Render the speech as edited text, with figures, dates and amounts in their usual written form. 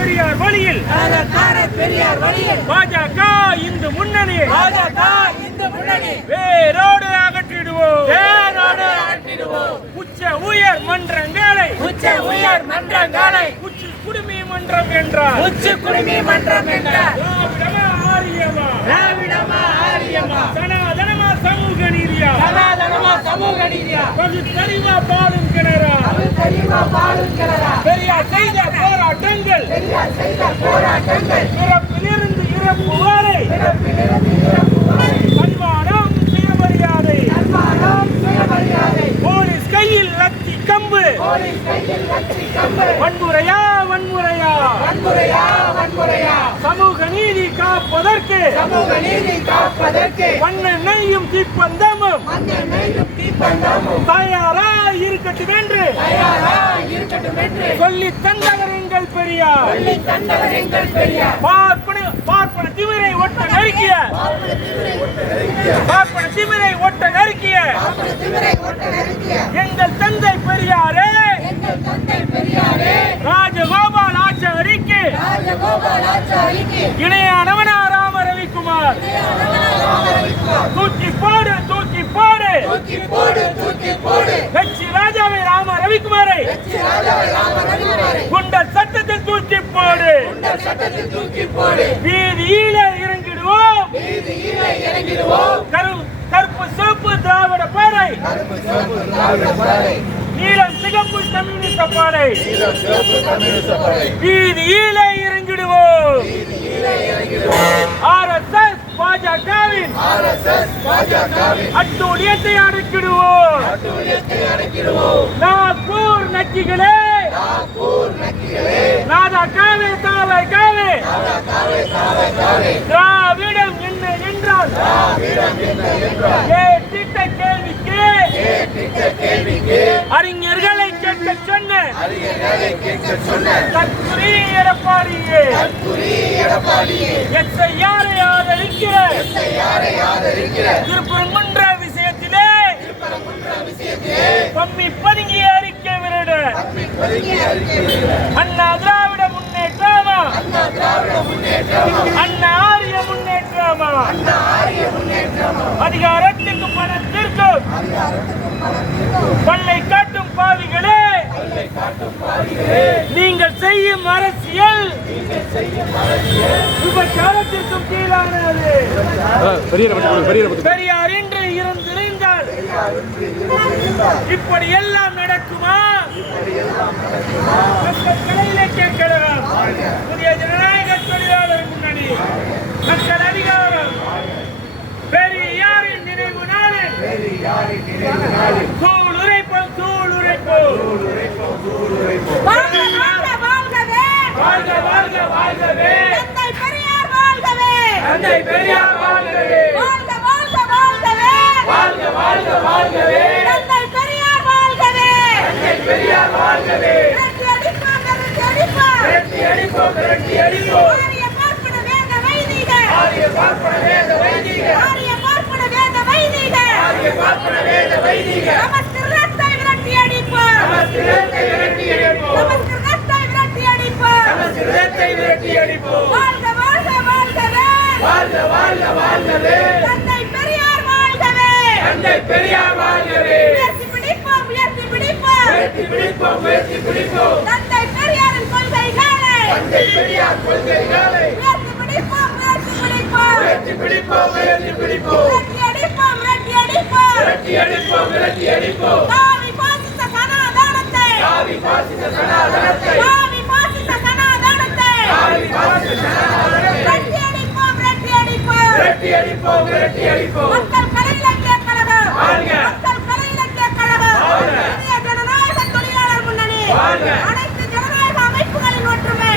பெரியார் வழியில் பாஜக இந்து முன்னணி வேரோடு அகற்றிடுவோம். உச்ச உயர் மன்றங்களை உச்சி குடுமி மன்றம் என்றார். திராவிடமா ஆரியமா சனாதனமா சமூக நீதியா பகுத்தறிவா பாலும் கிணறா பெரியார் செய்த போராட்டங்கள் பிறப்பிலிருந்து இறப்பு வரை சன்மானம் சுயமரியாதை போலீஸ் கையில் லத்தி கம்பு வன்முறையா சமூக நீதி காப்பதற்கு மண்ணெண்ணையும் தீப்பந்தமும் தயாரா இருக்கட்டும் என்று சொல்லி தந்தவர் எங்கள் பெரியார். பார்ப்பன திமிரை ஒட்ட நறுக்கிய எங்கள் தந்தை பெரியாரே ராஜகோபால் ஆச்சாரிக்கு இணையானவனா ராம ரவிக்குமார். தூக்கி போடு வெச்சி ராஜாவை ராம ரவிக்குமாரை குண்டல் சட்டத்தில் தூக்கி போடு. வீதியிலே இறங்கிடுவோம். கருப்பு சிவப்பு திராவிட பாறை நீலம் சிகப்பு கம்யூனிஸ்ட் பாறை வீதியிலே இறங்கிடுவோம். RSS பாஜகவின் அட்டூழியத்தை அடக்கிடுவோம். நாகூர் நக்கிகளே நாதாக்காவே தாவைக்காவே திராவிடம் என்ன என்றால் கேட்டிட்ட கேள்விக்கு அறிஞர்களை கேட்க சொன்ன தற்குறி எடப்பாடியே எஸ்ஐஆரை ஆதரிக்கிற திருப்பரங்குன்ற விஷயத்திலே பம்மி பதுங்கி அறிக்கை விரட அண்ணா திராவிட முன்னேற்றமா அண்ணா ஆரிய முன்னேற்றமா அதிகாரத்திற்கு பணத்திற்கும் பல்லை காட்டும் பாவிகளே நீங்கள் செய்யும் அரசியல் விபச்சாரத்திற்கும் கீழானது. பெரியார் என்று இருந்திருந்தால் இப்படி எல்லாம் நடக்குமா? கேட்கலாம். புதிய ஜனநாயக தொழிலாளர் முன்னணி மக்கள் அதிகாரம் பெரியாரின் நினைவு நாளில் தூள் உரைப்போம். வாழ்கவே தந்தை பெரியார் வாழ்கவே தந்தை பெரியார் வாழ்கவே விரட்டி அடிப்போம். ஆரிய பார்ப்பன வேத வைதிக நமஸ்கிருதத்தை விரட்டி அடிப்போம். வாழ்கவே தந்தை பெரியார் வாழ்கவே உயர்த்தி பிடிப்போம். தந்தை பெரியாரின் கொள்கைகளை உயர்த்தி பிடிப்போம். விரட்டி அடிப்போம். காவி பாசிச சனாதனத்தை விரட்டி அடிப்போம். மக்கள் கலை இலக்கிய கழகம் இந்திய ஜனநாயக தொழிலாளர் முன்னணி அனைத்து ஜனநாயக அமைப்புகளின் ஒற்றுமை